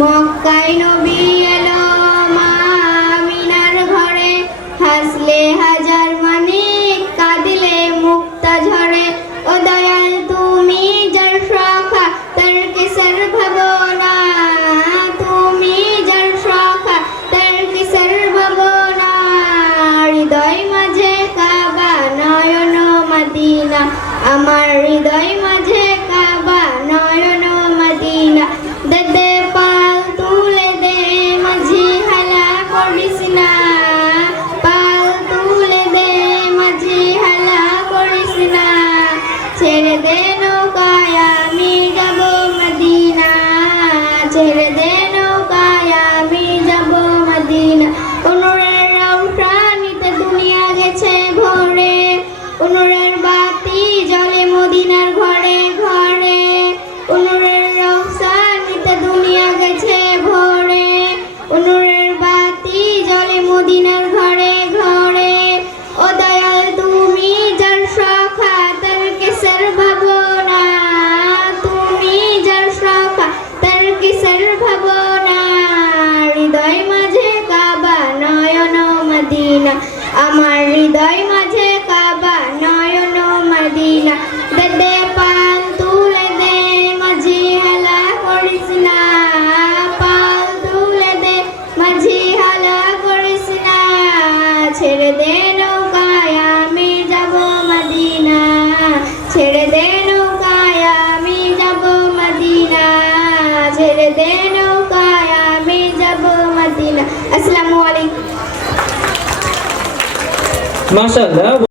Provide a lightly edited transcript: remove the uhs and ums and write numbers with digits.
মক্কায় নবী এলো মা আমিনার ঘরে, হাসলে হাজার মানিক কাঁদিলে মুক্তা ঝরে। ও দয়াল তুমি যার সখা তার কিসের ভাবনা, তুমি যার সখা তার কিসের ভাবনা। হৃদয় মাঝে কাবা নয়ন মদিনা, আমার হৃদয় মাঝে কাবা নয়ন মদিনা। দে পাল তুলে দে মাঝি হালা করিস না, পাল তুলে দে মাঝি হালা করিস না। ছেড়ে দে নৌকায় আমি যাব মদিনা, ছেড়ে দে নৌকায় আমি যাব মদিনা। অনুরের রৌশানিতে দুনিয়া গেছে ভরে, অনুরের বাতি জ্বলে মদিনার ঘরে ঘরে। অনুরের রৌশানিতে দুনিয়া গেছে ভরে, অনুরের বাতি জ্বলে মদিনার ঘরে ঘরে। ও দয়াল তুমি যার সখা তার কিসের ভাবনা, তুমি যার সখা তার কিসের ভাবনা। হৃদয় মাঝে কাবা নয়ন মদিনা, আমার হৃদয় মাঝে কাবা নয়ন মদিনা। দে পাল তুলে দে মাঝি হালা করিস না, পাল তুলে দে মাঝি হালা করিস না। ছেড়ে দে নৌকায় আমি যাব মদিনা, ছেড়ে দে নৌকায় আমি যাব মদিনা, ছেড়ে দে নৌকায় আমি যাব মদিনা। আসসালামু আলাইকুম। মাশাআল্লাহ।